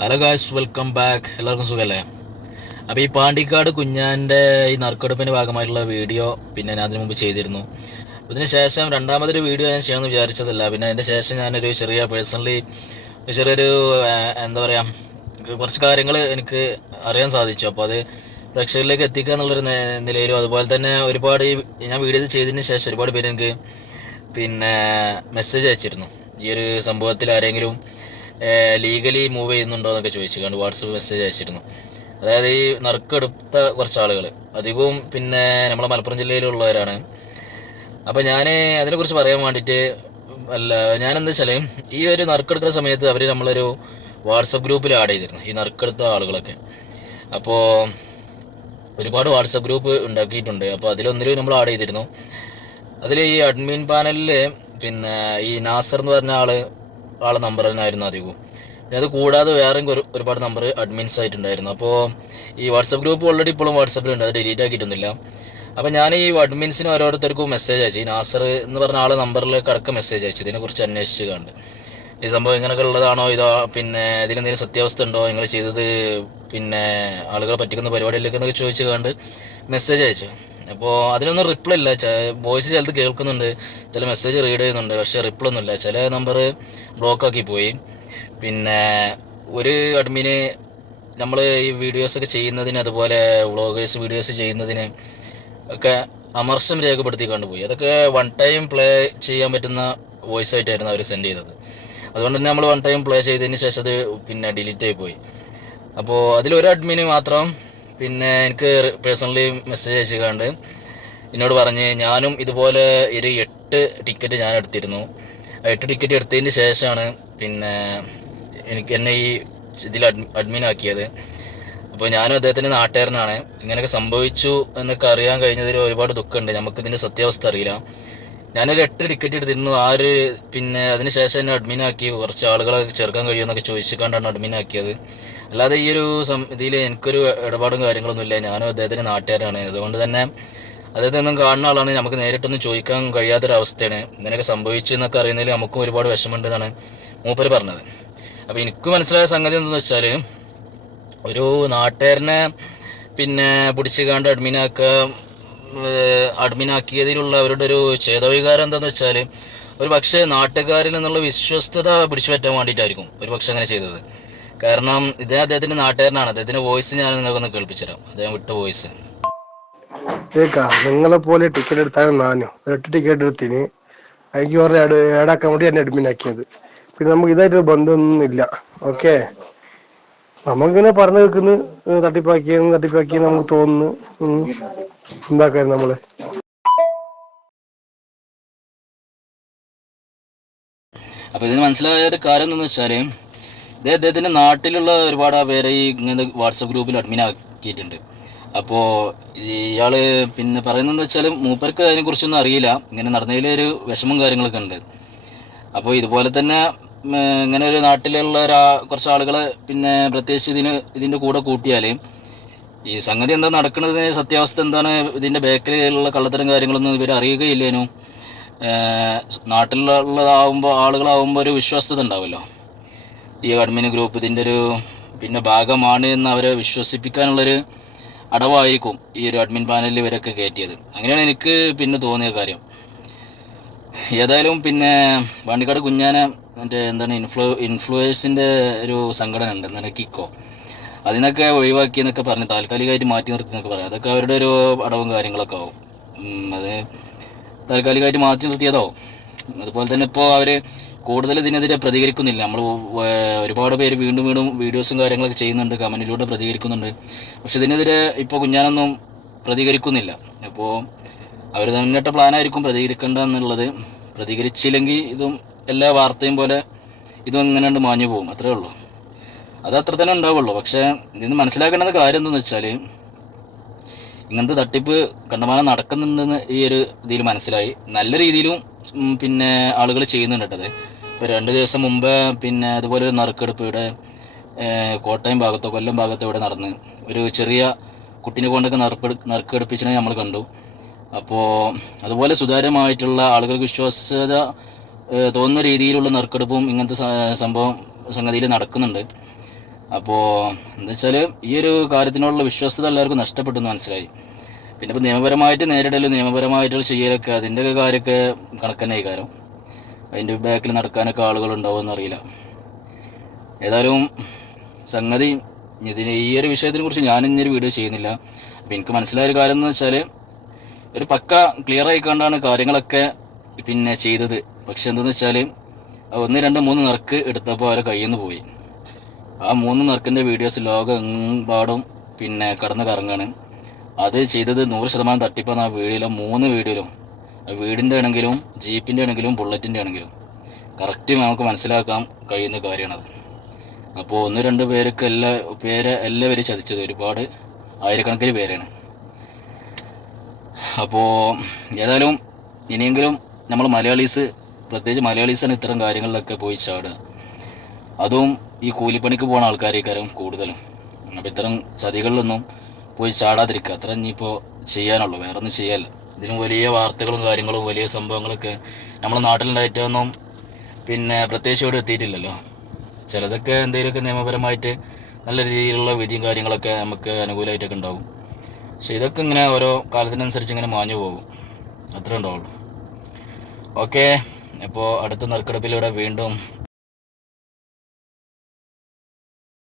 Hello guys welcome back എല്ലാവർക്കും സുഖമല്ലേ അപ്പോൾ ഈ പാണ്ടിക്കാട് കുഞ്ഞാന്റെ ഈ നറുക്കെടുപ്പിന്റെ ഭാഗമായിട്ടുള്ള വീഡിയോ പിന്നെ ഞാൻ അതിനു മുമ്പ് ചെയ്തിരുന്നു. ഇതിന് ശേഷം രണ്ടാമതൊരു വീഡിയോ ഞാൻ ചെയ്യാമെന്ന് വിചാരിച്ചതല്ല. പിന്നെ അതിന്റെ ശേഷം ഞാനൊരു ചെറിയ പേഴ്സണലി ചെറിയൊരു എന്താ പറയുക കുറച്ച് കാര്യങ്ങൾ എനിക്ക് അറിയാൻ സാധിച്ചു. അപ്പോൾ അത് പ്രേക്ഷകരിലേക്ക് എത്തിക്കുക എന്നുള്ളൊരു നിലയിലും അതുപോലെ തന്നെ ഒരുപാട് ഞാൻ വീഡിയോ ചെയ്തതിന് ശേഷം ഒരുപാട് പേര് എനിക്ക് പിന്നെ മെസ്സേജ് അയച്ചിരുന്നു. ഈ ഒരു സംഭവത്തിൽ ആരെങ്കിലും ലീഗലി മൂവ് ചെയ്യുന്നുണ്ടോ എന്നൊക്കെ ചോദിച്ചു. കണ്ട് വാട്സപ്പ് മെസ്സേജ് അയച്ചിരുന്നു. അതായത് ഈ നറുക്കെടുത്ത കുറച്ച് ആളുകൾ അധികവും പിന്നെ നമ്മളെ മലപ്പുറം ജില്ലയിലുള്ളവരാണ്. അപ്പോൾ ഞാൻ അതിനെക്കുറിച്ച് പറയാൻ വേണ്ടിയിട്ട് അല്ല ഞാനെന്താ വെച്ചാൽ ഈ ഒരു നറുക്കെടുക്കുന്ന സമയത്ത് അവർ നമ്മളൊരു വാട്സപ്പ് ഗ്രൂപ്പിൽ ആഡ് ചെയ്തിരുന്നു ഈ നറുക്കെടുത്ത ആളുകളൊക്കെ. അപ്പോൾ ഒരുപാട് വാട്സപ്പ് ഗ്രൂപ്പ് ഉണ്ടാക്കിയിട്ടുണ്ട്. അപ്പോൾ അതിലൊന്നിലും നമ്മൾ ആഡ് ചെയ്തിരുന്നു. അതിൽ ഈ അഡ്മിൻ പാനലിൽ പിന്നെ ഈ നാസർ എന്ന് പറഞ്ഞ ആൾ ആളെ നമ്പർ തന്നെയായിരുന്നു അധികവും. അത് കൂടാതെ വേറെ ഒരു ഒരുപാട് നമ്പർ അഡ്മിൻസ് ആയിട്ടുണ്ടായിരുന്നു. അപ്പോൾ ഈ വാട്സപ്പ് ഗ്രൂപ്പ് ഓൾറെഡി ഇപ്പോഴും വാട്സപ്പിലുണ്ട് അത് ഡിലീറ്റ് ആക്കിയിട്ടൊന്നുമില്ല. അപ്പോൾ ഞാൻ ഈ അഡ്മിൻസിന് ഓരോരുത്തർക്കും മെസ്സേജ് അയച്ചു. നാസർ എന്ന് പറഞ്ഞ ആളെ നമ്പറിലേക്ക് അടക്കം മെസ്സേജ് അയച്ചു. ഇതിനെക്കുറിച്ച് അന്വേഷിച്ച് കണ്ട്. ഈ സംഭവം ഇങ്ങനെയൊക്കെ ഉള്ളതാണോ? ഇതോ? പിന്നെ ഇതിനെന്തെങ്കിലും സത്യാവസ്ഥ ഉണ്ടോ? നിങ്ങൾ ചെയ്തത് പിന്നെ ആളുകളെ പറ്റിക്കുന്ന പരിപാടിയിലേക്ക് എന്നൊക്കെ ചോദിച്ച് കണ്ട് മെസ്സേജ് അയച്ചു. അപ്പോൾ അതിനൊന്നും റിപ്ലൈ ഇല്ല. വോയിസ് ചിലത് കേൾക്കുന്നുണ്ട്. ചില മെസ്സേജ് റീഡ് ചെയ്യുന്നുണ്ട്. പക്ഷേ റിപ്ലൈ ഒന്നുമില്ല. ചില നമ്പർ ബ്ലോക്ക് ആക്കി പോയി. പിന്നെ ഒരു അഡ്മിന് നമ്മൾ ഈ വീഡിയോസൊക്കെ ചെയ്യുന്നതിന് അതുപോലെ വ്ളോഗേഴ്സ് വീഡിയോസ് ചെയ്യുന്നതിന് ഒക്കെ അമർശം രേഖപ്പെടുത്തി കണ്ടുപോയി അതൊക്കെ വൺ ടൈം പ്ലേ ചെയ്യാൻ പറ്റുന്ന വോയിസ് ആയിട്ടായിരുന്നു അവർ സെൻഡ് ചെയ്തത്. അതുകൊണ്ട് തന്നെ നമ്മൾ വൺ ടൈം പ്ലേ ചെയ്തതിന് ശേഷം അത് പിന്നെ ഡിലീറ്റ് ആയി പോയി. അപ്പോൾ അതിലൊരു അഡ്മിന് മാത്രം പിന്നെ എനിക്ക് പേഴ്സണലി മെസ്സേജ് അയച്ചു എന്നോട് പറഞ്ഞ് ഞാനും ഇതുപോലെ ഒരു എട്ട് ടിക്കറ്റ് ഞാൻ എടുത്തിരുന്നു. എട്ട് ടിക്കറ്റ് എടുത്തതിന് ശേഷമാണ് പിന്നെ എനിക്ക് എന്നെ ഈ ഇതിൽ അഡ്മിൻ ആക്കിയത്. അപ്പോൾ ഞാനും അദ്ദേഹത്തിന്റെ നാട്ടുകാരനാണ്. ഇങ്ങനെയൊക്കെ സംഭവിച്ചു എന്നൊക്കെ അറിയാൻ കഴിഞ്ഞതിൽ ഒരുപാട് ദുഃഖമുണ്ട്. നമുക്കിതിന്റെ സത്യാവസ്ഥ അറിയില്ല. ഞാനൊരു എട്ട് ടിക്കറ്റ് എടുത്തിരുന്നു. ആര് പിന്നെ അതിനുശേഷം എന്നെ അഡ്മിൻ ആക്കി. കുറച്ച് ആളുകളൊക്കെ ചേർക്കാൻ കഴിയുമെന്നൊക്കെ ചോദിച്ചിട്ടാണ് അഡ്മിൻ ആക്കിയത്. അല്ലാതെ ഈ ഒരു ഇതിൽ എനിക്കൊരു ഇടപാടും കാര്യങ്ങളൊന്നും ഇല്ല. ഞാനും അദ്ദേഹത്തിന്റെ നാട്ടുകാരാണ്. അതുകൊണ്ട് തന്നെ അദ്ദേഹത്തെ ഒന്നും കാണുന്ന ആളാണ്. നമുക്ക് നേരിട്ടൊന്നും ചോദിക്കാൻ കഴിയാത്തൊരവസ്ഥയാണ്. ഇങ്ങനെയൊക്കെ സംഭവിച്ചു എന്നൊക്കെ അറിയുന്നതിൽ നമുക്കും ഒരുപാട് വിഷമമുണ്ടെന്നാണ് മൂപ്പര് പറഞ്ഞത്. അപ്പോൾ എനിക്ക് മനസ്സിലായ സംഗതി എന്താണെന്ന് വെച്ചാൽ ഒരു നാട്ടുകാരനെ പിന്നെ പിടിച്ച് കണ്ട് അഡ്മിനാക്കുക അഡ്മിനാക്കിയതിലുള്ള അവരുടെ ഒരു ചേതവികാരം എന്താണെന്ന് വെച്ചാൽ ഒരു പക്ഷേ നാട്ടുകാരിൽ നിന്നുള്ള വിശ്വസ്തത പിടിച്ചു പറ്റാൻ വേണ്ടിയിട്ടായിരിക്കും ഒരു പക്ഷേ അങ്ങനെ ചെയ്തത്. കാരണം ഇത് അദ്ദേഹത്തിന്റെ നാട്ടുകാരനാണ്. അദ്ദേഹത്തിന്റെ വോയിസ് ഞാൻ നിങ്ങൾക്കൊന്ന് കേൾപ്പിച്ചുതരാം. അദ്ദേഹം വിട്ട വോയിസ്. നിങ്ങളെ പോലെ ടിക്കറ്റ് എടുത്താലും നാനോ? എട്ട് ടിക്കറ്റ് എടുത്തിന് എനിക്ക് കുറേ ഏടാക്കാൻ വേണ്ടി എന്നെ അഡ്മിൻ ആക്കിയത്. പിന്നെ നമുക്ക് ഇതായിട്ടൊരു ബന്ധമൊന്നും ഇല്ല ഓക്കെ? നമുക്കിങ്ങനെ പറഞ്ഞു വെക്കുന്നു തട്ടിപ്പാക്കിയെന്ന് തട്ടിപ്പാക്കി നമുക്ക് തോന്നുന്നു. എന്താക്കാൻ നമ്മൾ? അപ്പോൾ ഇതിന് മനസ്സിലായ ഒരു കാര്യം എന്താണെന്ന് വെച്ചാൽ ഇത് അദ്ദേഹത്തിന്റെ നാട്ടിലുള്ള ഒരുപാട് പേരെ ഈ ഇങ്ങനെ വാട്സപ്പ് ഗ്രൂപ്പിൽ അഡ്മിൻ ആക്കിയിട്ടുണ്ട്. അപ്പോൾ ഇയാൾ പിന്നെ പറയുന്നതെന്ന് വെച്ചാൽ മൂപ്പർക്ക് അതിനെക്കുറിച്ചൊന്നും അറിയില്ല. ഇങ്ങനെ നടന്നതിലൊരു വിഷമം കാര്യങ്ങളൊക്കെ ഉണ്ട്. അപ്പോൾ ഇതുപോലെ തന്നെ ഇങ്ങനെ ഒരു നാട്ടിലുള്ള ഒരാ കുറച്ച് ആളുകൾ പിന്നെ പ്രത്യേകിച്ച് ഇതിന് ഇതിന്റെ കൂടെ കൂട്ടിയാൽ ഈ സംഗതി എന്താ നടക്കുന്നത് സത്യാവസ്ഥ എന്താണ് ഇതിന്റെ ബേക്കറിയിലുള്ള കള്ളത്തരം കാര്യങ്ങളൊന്നും ഇവർ അറിയുകയില്ലേനു? നാട്ടിലുള്ളതാവുമ്പോൾ ആളുകളാവുമ്പോൾ ഒരു വിശ്വാസ്യത ഉണ്ടാവുമല്ലോ ഈ അഡ്മിൻ ഗ്രൂപ്പ് ഇതിന്റെ ഒരു പിന്നെ ഭാഗമാണ് എന്ന് അവരെ വിശ്വസിപ്പിക്കാനുള്ളൊരു അടവായിരിക്കും ഈ ഒരു അഡ്മിൻ പാനലിൽ ഇവരൊക്കെ കയറ്റിയത്. അങ്ങനെയാണ് എനിക്ക് പിന്നെ തോന്നിയ കാര്യം. ഏതായാലും പിന്നെ വണ്ടിക്കാട് കുഞ്ഞാന മറ്റേ എന്താണ് ഇൻഫ്ലു ഇൻഫ്ലുവേഴ്സിന്റെ ഒരു സംഘടന ഉണ്ട് എന്താണ് കിക്കോ. അതിനൊക്കെ ഒഴിവാക്കി എന്നൊക്കെ പറഞ്ഞ് താൽക്കാലികമായിട്ട് മാറ്റി നിർത്തി എന്നൊക്കെ പറയാം. അതൊക്കെ അവരുടെ ഒരു അടവും കാര്യങ്ങളൊക്കെ ആവും. അത് താൽക്കാലികമായിട്ട് മാറ്റി നിർത്തിയതോ? അതുപോലെ തന്നെ ഇപ്പോൾ അവർ കൂടുതൽ ഇതിനെതിരെ പ്രതികരിക്കുന്നില്ല. നമ്മൾ ഒരുപാട് പേര് വീണ്ടും വീണ്ടും വീഡിയോസും കാര്യങ്ങളൊക്കെ ചെയ്യുന്നുണ്ട് കമന്റിലൂടെ പ്രതികരിക്കുന്നുണ്ട്. പക്ഷെ ഇതിനെതിരെ ഇപ്പോൾ കുഞ്ഞാനൊന്നും പ്രതികരിക്കുന്നില്ല. അപ്പോൾ അവർ തന്നിട്ട പ്ലാനായിരിക്കും പ്രതികരിക്കേണ്ടതെന്നുള്ളത്. പ്രതികരിച്ചില്ലെങ്കിൽ ഇതും എല്ലാ വാർത്തയും പോലെ ഇതും ഇങ്ങനെ ഉണ്ട് മാഞ്ഞു പോകും. അത്രേ ഉള്ളൂ. അത് അത്ര തന്നെ ഉണ്ടാവുള്ളൂ. പക്ഷേ ഇതിന് മനസ്സിലാക്കേണ്ട കാര്യം എന്താണെന്ന് വെച്ചാൽ ഇങ്ങനത്തെ തട്ടിപ്പ് കണ്ടമാനം നടക്കുന്നുണ്ടെന്ന് ഈ ഒരു ഇതിൽ മനസ്സിലായി. നല്ല രീതിയിലും പിന്നെ ആളുകൾ ചെയ്യുന്നുണ്ട് കേട്ടത് ഇപ്പോൾ രണ്ട് ദിവസം മുമ്പ് പിന്നെ അതുപോലെ ഒരു നറുക്കെടുപ്പ് ഇവിടെ കോട്ടയം ഭാഗത്തോ കൊല്ലം ഭാഗത്തോ ഇവിടെ നടന്ന് ഒരു ചെറിയ കുട്ടീനെ കൊണ്ടൊക്കെ നറുക്കെടു നറുക്കെടുപ്പിച്ചതിനെ നമ്മൾ കണ്ടു. അപ്പോൾ അതുപോലെ സുതാര്യമായിട്ടുള്ള ആളുകൾക്ക് വിശ്വാസ്യത തോന്നുന്ന രീതിയിലുള്ള നറുക്കെടുപ്പും ഇങ്ങനത്തെ സംഭവം സംഗതിയിൽ നടക്കുന്നുണ്ട്. അപ്പോൾ എന്താ വെച്ചാൽ ഈ ഒരു കാര്യത്തിനോടുള്ള വിശ്വസ്തത എല്ലാവർക്കും നഷ്ടപ്പെട്ടു എന്ന് മനസ്സിലായി. പിന്നെ ഇപ്പോൾ നിയമപരമായിട്ട് നേരിടലും നിയമപരമായിട്ടുള്ള ചെയ്യലൊക്കെ അതിന്റെ കാര്യമൊക്കെ കണക്കന്നെ കാര്യം അതിന്റെ ബാക്കിൽ നടക്കാനൊക്കെ ആളുകൾ ആളുകളുണ്ടാവുമെന്ന് അറിയില്ല ഏതായാലും സംഗതി ഇതിന് ഈ ഒരു വിഷയത്തിനെ കുറിച്ച് ഞാൻ വീഡിയോ ചെയ്യുന്നില്ല. അപ്പം എനിക്ക് മനസ്സിലായ ഒരു കാര്യം എന്ന് വെച്ചാൽ ഒരു പക്ക ക്ലിയർ ആയിക്കൊണ്ടാണ് കാര്യങ്ങളൊക്കെ പിന്നെ ചെയ്തത്. പക്ഷെ എന്തെന്ന് വെച്ചാൽ ഒന്ന് രണ്ട് മൂന്ന് നിറക്ക് എടുത്തപ്പോൾ അവരെ കയ്യിൽ നിന്ന് പോയി. ആ മൂന്ന് നിറക്കിന്റെ വീഡിയോസ് ലോകമെമ്പാടും പിന്നെ കടന്ന് കറങ്ങാണ്. അത് ചെയ്തത് നൂറ് ശതമാനം തട്ടിപ്പാണ് ആ വീഡിയോയിലും മൂന്ന് വീഡിയോയിലും വീടിന്റെ ആണെങ്കിലും ജീപ്പിന്റെ ആണെങ്കിലും ബുള്ളറ്റിന്റെ ആണെങ്കിലും. കറക്റ്റ് നമുക്ക് മനസ്സിലാക്കാൻ കഴിയുന്ന കാര്യമാണത്. അപ്പോൾ ഒന്ന് രണ്ട് പേർക്ക് എല്ലാ പേരെ എല്ലാവരും ചതിച്ചത് ഒരുപാട് ആയിരക്കണക്കിന് പേരാണ്. അപ്പോൾ ഏതായാലും ഇനിയെങ്കിലും നമ്മൾ മലയാളീസ് പ്രത്യേകിച്ച് മലയാളീസാണ് ഇത്തരം കാര്യങ്ങളിലൊക്കെ പോയി ചാടുക. അതും ഈ കൂലിപ്പണിക്ക് പോകുന്ന ആൾക്കാരേക്കാരും കൂടുതലും. അപ്പോൾ ഇത്തരം ചതികളിലൊന്നും പോയി ചാടാതിരിക്കുക. അത്ര ഇനിയിപ്പോൾ ചെയ്യാനുള്ളൂ. വേറെ ഒന്നും ചെയ്യാനില്ല ഇതിന് വലിയ വാർത്തകളും കാര്യങ്ങളും വലിയ സംഭവങ്ങളൊക്കെ നമ്മുടെ നാട്ടിലുണ്ടായിട്ടൊന്നും പിന്നെ പ്രത്യേകിച്ച് ഇവിടെ എത്തിയിട്ടില്ലല്ലോ. ചിലതൊക്കെ എന്തെങ്കിലുമൊക്കെ നിയമപരമായിട്ട് നല്ല രീതിയിലുള്ള വിധിയും കാര്യങ്ങളൊക്കെ നമുക്ക് അനുകൂലമായിട്ടൊക്കെ ഉണ്ടാവും. പക്ഷെ ഇതൊക്കെ ഇങ്ങനെ ഓരോ കാലത്തിനനുസരിച്ച് ഇങ്ങനെ മാഞ്ഞു പോകും. അത്രേ ഉണ്ടാവുള്ളൂ. ഓക്കെ അപ്പോൾ അടുത്ത നറുക്കെടുപ്പിലൂടെ വീണ്ടും